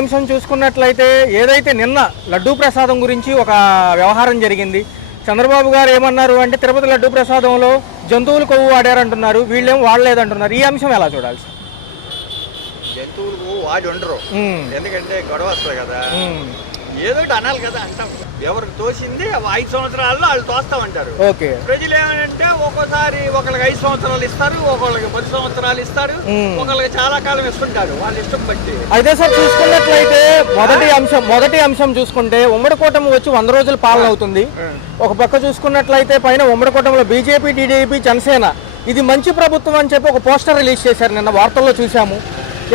అంశం చూసుకున్నట్లయితే ఏదైతే నిన్న లడ్డూ ప్రసాదం గురించి ఒక వ్యవహారం జరిగింది. చంద్రబాబు గారు ఏమన్నారు అంటే తిరుపతి లడ్డూ ప్రసాదంలో జంతువులు కొవ్వు వాడారంటున్నారు, వీళ్ళేం వాడలేదంటున్నారు. ఈ అంశం ఎలా చూడాలి? జంతువులు కొవ్వు వాడి ఉండరు, ఎందుకంటే గొడవ వస్తుంది కదా, ఏదో అనాలి కదా అంటాం. ఎవరికి తోసింది 5 సంవత్సరాల్లో వాళ్ళు తోస్తామంటారు. ఓకే, ప్రజలు ఏమంటే ఒక్కోసారి ఒకళ్ళకి 5 సంవత్సరాలు ఇస్తారు, ఒకళ్ళకి 10 సంవత్సరాలు ఇస్తారు, ఒకళ్ళకి చాలా కాలం ఇస్తుంటారు, వాళ్ళ ఇష్టం బట్టి. అయితే సార్ చూసుకున్నట్లయితే మొదటి అంశం చూసుకుంటే ఉమ్మడి కూటమి వచ్చి 100 రోజుల పాలన అవుతుంది. ఒక పక్క చూసుకున్నట్లయితే పైన ఉమ్మడి కూటమిలో బీజేపీ, టీడీపీ, జనసేన ఇది మంచి ప్రభుత్వం అని చెప్పి ఒక పోస్టర్ రిలీజ్ చేశారు, నిన్న వార్తల్లో చూసాము.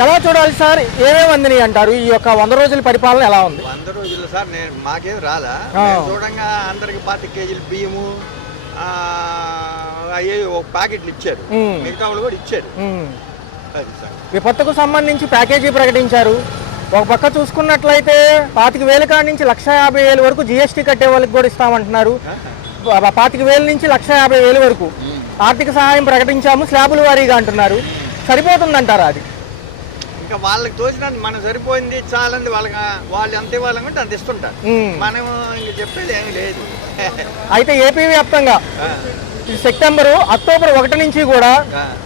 ఎలా చూడాలి సార్? ఏమేమి అందిని అంటారు? ఈ యొక్క 100 రోజుల పరిపాలన ఎలా ఉంది? 100 రోజులు సార్ నేను మాకేం రాలా, చూడంగా అందరికి 25 కేజీలు బియ్యము అయ్యే ఒక ప్యాకెట్లు ఇచ్చారు, మిగతా వాళ్ళు కూడా ఇచ్చారు. అది సార్ విపత్తుకు సంబంధించి ప్యాకేజీ ప్రకటించారు. ఒక పక్క చూసుకున్నట్లయితే 25,000 కాడి నుంచి 1,50,000 వరకు జీఎస్టీ కట్టే వాళ్ళకి కూడా ఇస్తామంటున్నారు. 25,000 నుంచి 1,50,000 వరకు ఆర్థిక సహాయం ప్రకటించాము, స్లాబుల వారీగా అంటున్నారు. సరిపోతుందంటారా అది? ఇంకా వాళ్ళకి తోచినంత మనం సరిపోయింది చాలంది, వాళ్ళు అంతే వాళ్ళంటే అంత ఇస్తుంటారు, మనం ఇంక చెప్పేది ఏమీ లేదు. అయితే ఏపీ వ్యాప్తంగా సెప్టెంబరు, అక్టోబర్ 1 నుంచి కూడా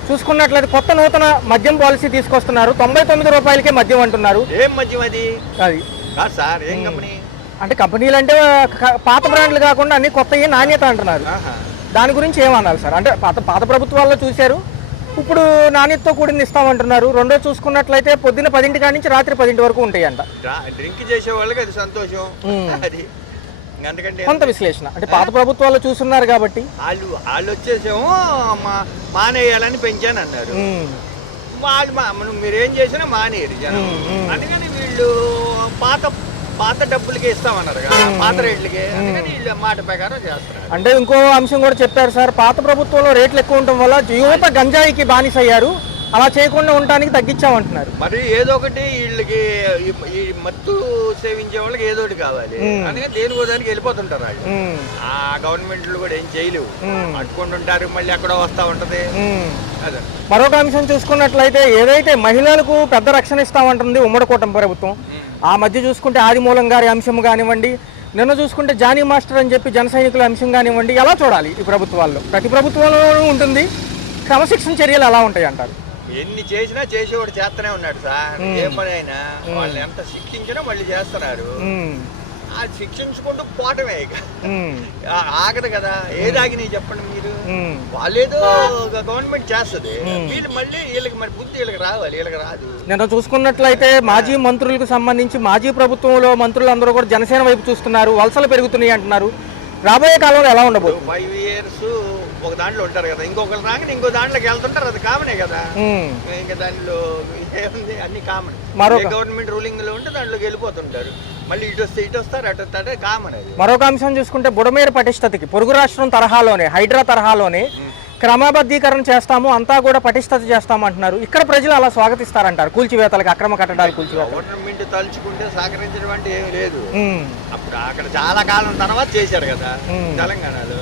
చూసుకున్నట్లయితే కొత్త నూతన మద్యం పాలసీ తీసుకొస్తున్నారు. 99 రూపాయలకే మద్యం అంటున్నారు. ఏం మద్యం అది? అది కాదు సార్, ఏం కంపెనీ? అంటే కంపెనీలు అంటే పాత బ్రాండ్లు కాకుండా అన్ని కొత్తవి నాణ్యత అంటున్నారు. దాని గురించి ఏమన్నారు సార్? అంటే పాత ప్రభుత్వాల్లో చూశారు, ఇప్పుడు నాణ్యతతో కూడింది ఇస్తామంటున్నారు. రెండో చూసుకున్నట్లయితే పొద్దున్న 10 కాడి నుంచి రాత్రి 10 వరకు ఉంటాయి అంట. డ్రింక్ చేసే వాళ్ళకి అది సంతోషం, అది అందుకంటే కొంత విశ్లేషణ అంటే పాత ప్రభుత్వాల్లో చూస్తున్నారు కాబట్టి వాళ్ళు వచ్చేసేమో మానేయాలని పెంచాను అన్నారు. వాళ్ళు మీరేం చేసినా మానేయరు జనం, అందుకని వీళ్ళు పాత డబ్బులకే ఇస్తామన్నారు కదా, పాత రేట్లకే, అందుకని వీళ్ళు మాట ప్రకారం చేస్తున్నారు. అంటే ఇంకో అంశం కూడా చెప్పారు సార్, పాత ప్రభుత్వంలో రేట్లు ఎక్కువ ఉండటం వల్ల యువత గంజాయికి బానిసయ్యారు, అలా చేయకుండా ఉండటానికి తగ్గించామంటున్నారు. మరి ఏదో ఒకటి వీళ్ళకి ఈ మత్తు సేవించే వాళ్ళకి ఏదో ఒకటి కావాలి, అందుకని దేనికో దానికి వెళ్ళిపోతుంటారు వాళ్ళు. ఆ గవర్నమెంట్లు కూడా ఏం చేయలేవు, అట్టుకుంటుంటారు, మళ్ళీ ఎక్కడో వస్తా ఉంటది. అదే మరొక అంశం చూసుకున్నట్లయితే ఏదైతే మహిళలకు పెద్ద రక్షణ ఇస్తామంటుంది ఉమ్మడి కూటమి ప్రభుత్వం, ఆ మధ్య చూసుకుంటే ఆదిమూలం గారి అంశం కానివ్వండి, నిన్న చూసుకుంటే జానీ మాస్టర్ అని చెప్పి జన సైనికుల అంశం కానివ్వండి, ఎలా చూడాలి ఈ ప్రభుత్వాల్లో? ప్రతి ప్రభుత్వంలో ఉంటుంది, క్రమశిక్షణ చర్యలు ఎలా ఉంటాయి అంటారు? ఎన్ని చేసినా చేసేవాడు చేస్తూనే ఉన్నాడు సార్, ఏ పని అయినా వాళ్ళని ఎంత శిక్షించినా మళ్ళీ చేస్తున్నారు. అది శిక్షించుకుంటూ పోవటమే ఇక, ఆగదు కదా. ఏది ఆగినాయి చెప్పండి మీరు? వాళ్ళేదో గవర్నమెంట్ చేస్తుంది, వీళ్ళు మళ్ళీ వీళ్ళకి మరి బుద్ధి వీళ్ళకి రావాలి, వీళ్ళకి రాదు. నిన్న చూసుకున్నట్లయితే మాజీ మంత్రులకు సంబంధించి మాజీ ప్రభుత్వంలో మంత్రులందరూ కూడా జనసేన వైపు చూస్తున్నారు, వలసలు పెరుగుతున్నాయి అంటున్నారు. రాబోయే కాలంలో ఎలా ఉండబోతుంది? 5 years ఒక దాంట్లో ఉంటారు కదా, ఇంకొకరు రాగానే ఇంకో దాంట్లోకి వెళ్తుంటారు, అది కామనే కదా. ఇంకా దానిలో ఏముంది, అన్ని కామన్. గవర్నమెంట్ రూలింగ్ లో ఉంటే దాంట్లోకి వెళ్ళిపోతుంటారు, మళ్ళీ ఇటు వస్తారు, అటు వస్తే కామన్. అది మరొక అంశం చూసుకుంటే బుడమేరు పటిష్టతకి పొరుగు రాష్ట్రం తరహాలోనే, హైడ్రా తరహాలోనే క్రమబద్ధీకరణ చేస్తాము, అంతా కూడా పటిష్టత చేస్తాము అంటున్నారు. ఇక్కడ ప్రజలు అలా స్వాగతిస్తారంటారు కూల్చివేతలకు, అక్రమ కట్టడాలు కూల్చివేత. గవర్నమెంట్ తలుచుకుంటే సహకరించడం అంటే ఏమి లేదు. అప్పుడు అక్కడ చాలా కాలం తర్వాత చేశారు కదా తెలంగాణలో,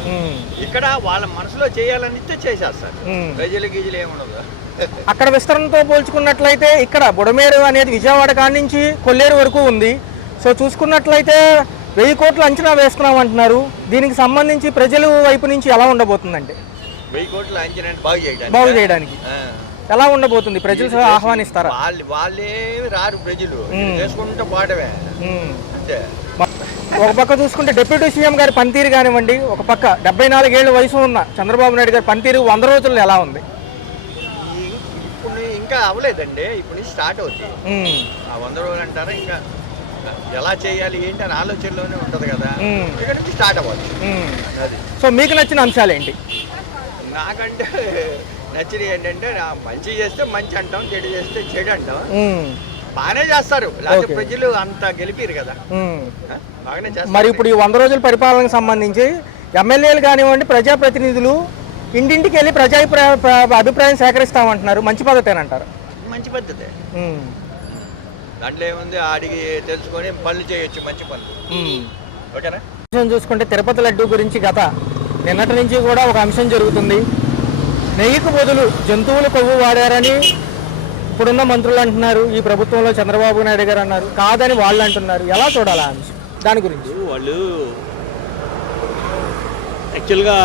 ఇక్కడ వాళ్ళ మనసులో చేయాలనిస్తే చేసేస్తారు, ప్రజలు గీజలు ఏముండదు. అక్కడ విస్తరణతో పోల్చుకున్నట్లయితే ఇక్కడ బుడమేరు అనేది విజయవాడ కాడి నుంచి కొల్లేరు వరకు ఉంది. సో చూసుకున్నట్లయితే 1000 కోట్లు అంచనా వేసుకున్నామంటున్నారు. దీనికి సంబంధించి ప్రజల వైపు నుంచి ఎలా ఉండబోతుందంటే? 1000 కోట్లు అంచనా బాగు చేయడానికి ఎలా ఉండబోతుంది? ప్రజలు ఆహ్వానిస్తారా? వాళ్ళేమి రారు, ప్రజలు చేసుకుంటే పాడవే అంతే. ఒక పక్క చూసుకుంటే డిప్యూటీ సీఎం గారి పనితీరు కానివ్వండి, ఒక పక్క 74 ఏళ్ల వయసు ఉన్న చంద్రబాబు నాయుడు గారి పనితీరు 100 రోజుల్లో ఎలా ఉంది? ఇప్పుడు ఇంకా అవ్వలేదండి, ఇప్పుడు స్టార్ట్ అవుతుంది. ఆ 100 రోజులు అంటారా, ఇంకా ఎలా చేయాలి ఏంటి అని ఆలోచనలోనే ఉంటది కదా, ఇక్కడ నుంచి స్టార్ట్ అవ్వాలి. అది. సో మీకు నచ్చిన అంశాలు ఏంటి? నాకంటే నచ్చినవి ఏంటంటే, మంచి చేస్తే మంచి అంటాం, చెడు చేస్తే చెడు అంటాం. బాగానే చేస్తారు, లేకపోతే ప్రజలు అంత గెలిపిరు కదా, బాగానే చేస్తారు. మరి ఇప్పుడు ఈ 100 రోజుల పరిపాలనకు సంబంధించి ఎమ్మెల్యేలు కానివ్వండి, ప్రజాప్రతినిధులు ఇంటింటికి వెళ్ళి అభిప్రాయం సేకరిస్తామంటున్నారు, మంచి పద్ధతేనంటారు? మంచి పద్ధతే, దాంట్లో ఏముంది, అడిగి తెలుసుకొని పనులు చేయొచ్చు, మంచి పనులు. ఓకేనా? చూసుకుంటే తిరుపతి లడ్డూ గురించి నిన్నటి నుంచి కూడా ఒక అంశం జరుగుతుంది. నెయ్యికి బదులు జంతువుల కొవ్వు వాడారని ఇప్పుడున్న మంత్రులు అంటున్నారు ఈ ప్రభుత్వంలో చంద్రబాబు నాయుడు గారు అన్నారు, కాదని వాళ్ళు అంటున్నారు. ఎలా చూడాలి ఆ అంశం దాని గురించి? వాళ్ళు యాక్చువల్గా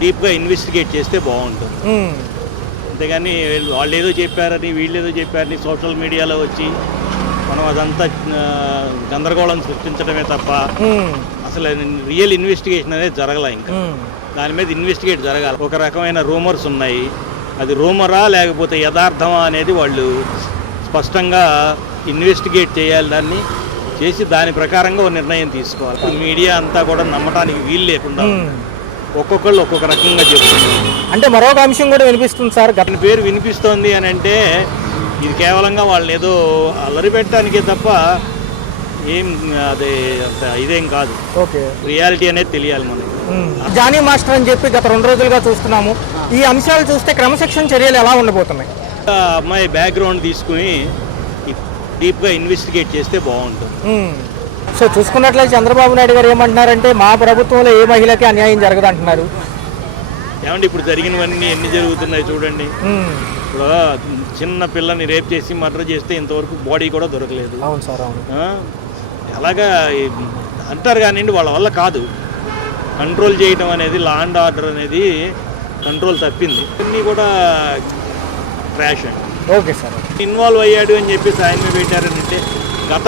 డీప్గా ఇన్వెస్టిగేట్ చేస్తే బాగుంటుంది. అంతేగాని వాళ్ళు ఏదో చెప్పారని వీళ్ళు ఏదో చెప్పారని సోషల్ మీడియాలో వచ్చి మనం అదంతా గందరగోళం సృష్టించడమే తప్ప అసలు రియల్ ఇన్వెస్టిగేషన్ అనేది జరగల. ఇంకా దాని మీద ఇన్వెస్టిగేట్ జరగాలి. ఒక రకమైన రూమర్స్ ఉన్నాయి, అది రూమరా లేకపోతే యథార్థమా అనేది వాళ్ళు స్పష్టంగా ఇన్వెస్టిగేట్ చేయాలి. దాన్ని చేసి దాని ప్రకారంగా ఒక నిర్ణయం తీసుకోవాలి. ఇప్పుడు మీడియా అంతా కూడా నమ్మటానికి వీలు లేకుండా ఒక్కొక్కళ్ళు ఒక్కొక్క రకంగా చెప్తున్నారు. అంటే మరొక అంశం కూడా వినిపిస్తుంది సార్, అతని పేరు వినిపిస్తోంది అని అంటే ఇది కేవలంగా వాళ్ళని ఏదో అల్లరి పెట్టడానికే తప్ప ఏం అదే అంత ఇదేం కాదు. ఓకే, రియాలిటీ అనేది తెలియాలి మనకి. జానీ మాస్టర్ అని చెప్పి గత 2 రోజులుగా చూస్తున్నాము. ఈ అంశాలు చూస్తే క్రమశిక్షణ చర్యలు ఎలా ఉండబోతున్నాయి? అమ్మాయి బ్యాక్గ్రౌండ్ తీసుకుని డీప్గా ఇన్వెస్టిగేట్ చేస్తే బాగుంటుంది. సో చూసుకున్నట్లయితే చంద్రబాబు నాయుడు గారు ఏమంటున్నారంటే మా ప్రభుత్వంలో ఏ మహిళకి అన్యాయం జరగదు అంటున్నారు. ఏమంటే ఇప్పుడు జరిగినవన్నీ ఎన్ని జరుగుతున్నాయి చూడండి. ఇప్పుడు చిన్న పిల్లని రేప్ చేసి మర్డర్ చేస్తే ఇంతవరకు బాడీ కూడా దొరకలేదు. అవును సార్, అవును. అలాగా అంటారు కానీ వాళ్ళ వల్ల కాదు కంట్రోల్ చేయడం అనేది. లా అండ్ ఆర్డర్ అనేది కంట్రోల్ తప్పింది. అన్నీ కూడా క్రాష్ అండి. Okay sir. ఇన్వాల్వ్ అయ్యాడు అని చెప్పేసి ఆయన్ని పెట్టారనంటే గత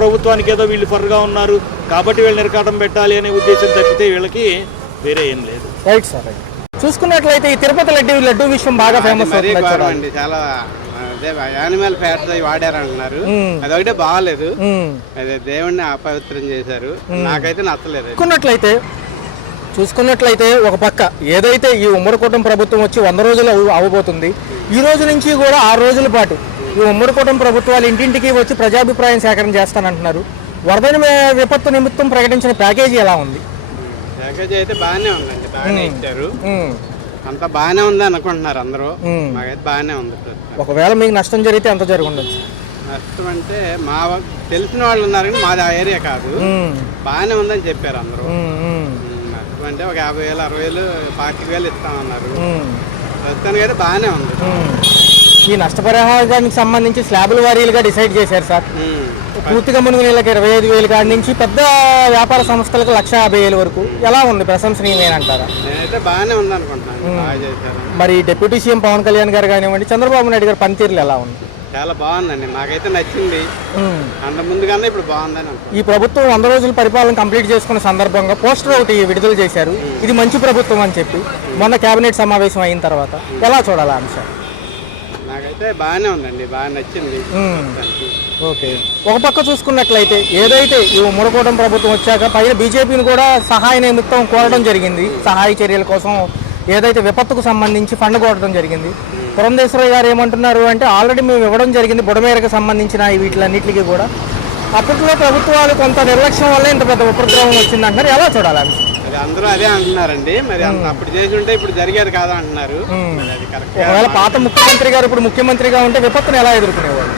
ప్రభుత్వానికి ఏదో వీళ్ళు ఫర్గా ఉన్నారు కాబట్టి వీళ్ళు నిరకాటం పెట్టాలి అనే ఉద్దేశం తప్పితే వీళ్ళకి వేరే ఏం లేదు. Right sir, right. చూసుకున్నట్లయితే ఈ తిరుపతి లడ్డు విషయం బాగా ఫేమస్ అవుతుంది. చాలా యానిమల్ ఫ్యాట్స్ అవి వాడారంటున్నారు. అదొకటే బాగాలేదు. అదే దేవుణ్ణి అపవిత్రం చేశారు. నాకైతే నచ్చలేదు. చూసుకున్నట్లయితే ఒక పక్క ఏదైతే ఈ ఉమ్మడి కూటమి ప్రభుత్వం వచ్చి 100 రోజులు అవ్వబోతుంది. ఈ రోజు నుంచి కూడా 6 రోజుల పాటు ఈ ఉమ్మడి కూటమి ప్రభుత్వాలు ఇంటింటికి వచ్చి ప్రజాభిప్రాయం సేకరణ చేస్తానంటున్నారు. వరద విపత్తు నిమిత్తం ప్రకటించిన ప్యాకేజీ ఎలా ఉంది? ప్యాకేజీ అయితే బాగానే ఉందండి, బాగానే ఇచ్చారు. అంత బాగానే ఉంది అనుకుంటున్నారు అందరూ. మాకైతే బాగానే ఉంది. ఒకవేళ మీకు నష్టం జరిగితే ఎంత జరుగుండొచ్చు? నష్టం అంటే మా తెలిసిన వాళ్ళు ఉన్నారు కానీ మాది ఆ ఏరియా కాదు. బాగానే ఉందని చెప్పారు అందరూ. నష్టం అంటే ఒక 50,000, 60,000, 40,000 ఇస్తామన్నారు. ప్రస్తుతానికి అయితే బాగానే ఉంది. ఈ నష్టపరిహారానికి సంబంధించి స్లాబుల వారీలుగా డిసైడ్ చేశారు సార్. పూర్తిగా మునుగునీళ్ళకి 25,000 కాడి నుంచి పెద్ద వ్యాపార సంస్థలకు 150,000 వరకు. ఎలా ఉంది? ప్రశంసనీయమేనంటారా? నేనైతే బాగానే ఉంది అనుకుంటున్నాను. బాగా చేశారు. మరి డిప్యూటీ సీఎం పవన్ కళ్యాణ్ గారు కానివ్వండి, చంద్రబాబు నాయుడు గారి పనితీరులు ఎలా ఉంది? చాలా బాగుందండి, నాకైతే నచ్చింది. అంత ముందుగానే ఇప్పుడు బాగుందని. ఈ ప్రభుత్వం 100 రోజుల పరిపాలన కంప్లీట్ చేసుకున్న సందర్భంగా పోస్టర్ ఒకటి విడుదల చేశారు, ఇది మంచి ప్రభుత్వం అని చెప్పి. మొన్న కేబినెట్ సమావేశం అయిన తర్వాత ఎలా చూడాలి ఆ అంశం? నాకైతే బాగానే ఉందండి, బాగా నచ్చింది. ఓకే. ఒక పక్క చూసుకున్నట్లయితే ఏదైతే ఈ ఉమ్మడి కూటమి ప్రభుత్వం వచ్చాక పైన బీజేపీని కూడా సహాయ నిమిత్తం కోరడం జరిగింది. సహాయ చర్యల కోసం ఏదైతే విపత్తుకు సంబంధించి ఫండ్ కోరడం జరిగింది. పురంధేశ్వరయ్య గారు ఏమంటున్నారు అంటే ఆల్రెడీ మేము ఇవ్వడం జరిగింది బుడమేరకు సంబంధించిన వీటిలన్నింటికి కూడా. అప్పట్లో ప్రభుత్వాలు కొంత నిర్లక్ష్యం వల్ల ఇంత పెద్ద ఉపద్రవం వచ్చిందంటారు. ఎలా చూడాలి అండి? అది అందరూ అదే అంటున్నారండి. మరి అప్పుడు చేసి ఉంటే ఇప్పుడు జరిగేది కాదా అంటున్నారు. ఒకవేళ పాత ముఖ్యమంత్రి గారు ఇప్పుడు ముఖ్యమంత్రిగా ఉంటే విపత్తును ఎలా ఎదుర్కొనేవాళ్ళు?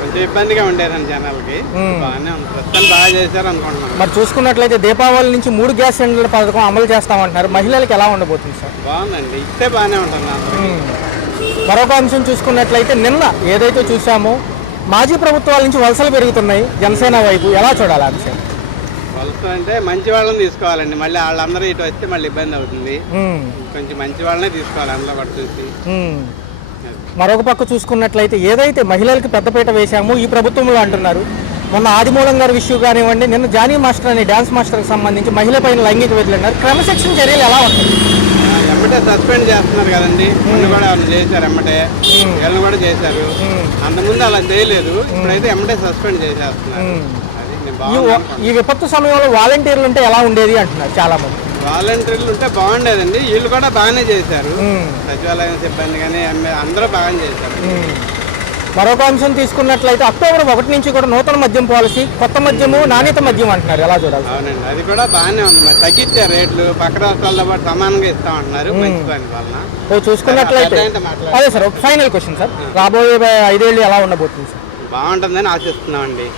కొంచెం ఇబ్బందిగా ఉండేదండి జనాలకి. బాగానే ఉంది, ప్రస్తుతం బాగా చేశారు అనుకుంటున్నాను. మరి చూసుకున్నట్లయితే దీపావళి నుంచి 3 గ్యాస్ సిలిండర్ల పథకం అమలు చేస్తామంటున్నారు. మహిళలకు ఎలా ఉండబోతుంది సార్? బాగుందండి, ఇస్తే బాగానే ఉంటుంది. మరొక అంశం చూసుకున్నట్లయితే నిన్న ఏదైతే చూసామో మాజీ ప్రభుత్వాల నుంచి వలసలు పెరుగుతున్నాయి జనసేన వైపు. ఎలా చూడాలి ఆ అంశం? వలస అంటే మంచి వాళ్ళని తీసుకోవాలండి. మళ్ళీ వాళ్ళందరూ ఇటు వస్తే మళ్ళీ ఇబ్బంది అవుతుంది. కొంచెం మంచి వాళ్ళనే తీసుకోవాలి అందులో కూడా చూసి. మరొక పక్క చూసుకున్నట్లయితే ఏదైతే మహిళలకు పెద్దపీట వేశామో ఈ ప్రభుత్వంలో అంటున్నారు. మొన్న ఆదిమూలం గారి విషయం కానివ్వండి, నిన్న జానీ మాస్టర్ అనే డ్యాన్స్ మాస్టర్కి సంబంధించి మహిళ పైన లైంగిక వేధింపులు అన్నారు. క్రమశిక్షణ చర్యలు ఎలా ఉంటాయి? ఎమ్మటే సస్పెండ్ చేస్తున్నారు కదండి. ముందు కూడా వాళ్ళు చేశారు, ఎమ్మటే వీళ్ళని కూడా చేశారు. అంతకుముందు అలా చేయలేదు, ఇప్పుడైతే ఎమ్మటే సస్పెండ్ చేసేస్తున్నారు. ఈ విపత్తు సమయంలో వాలంటీర్లు ఉంటే ఎలా ఉండేది అంటున్నారు చాలా మంది. వాలంటీర్లు ఉంటే బాగుండేదండి. వీళ్ళు కూడా బాగానే చేశారు. సచివాలయం సిబ్బంది కానీ అందరూ బాగానే చేశారు. మరొక అంశం తీసుకున్నట్లయితే అక్టోబర్ 1 నుంచి కూడా నూతన మద్యం పాలసీ, కొత్త మద్యము, నాణ్యత మద్యం అంటున్నారు. ఎలా చూడాలి? అవునండి, అది కూడా బాగానే ఉంది. మరి తగ్గించారు రేట్లు, పక్క రాష్ట్రాలతో పాటు సమానంగా ఇస్తామంటున్నారు. మంచి పని వలన చూసుకున్నట్లయితే అదే సార్. ఫైనల్ క్వశ్చన్ సార్, రాబోయే 5 ఏళ్ళు ఎలా ఉండబోతుంది సార్? బాగుంటుందని ఆశిస్తున్నామండి.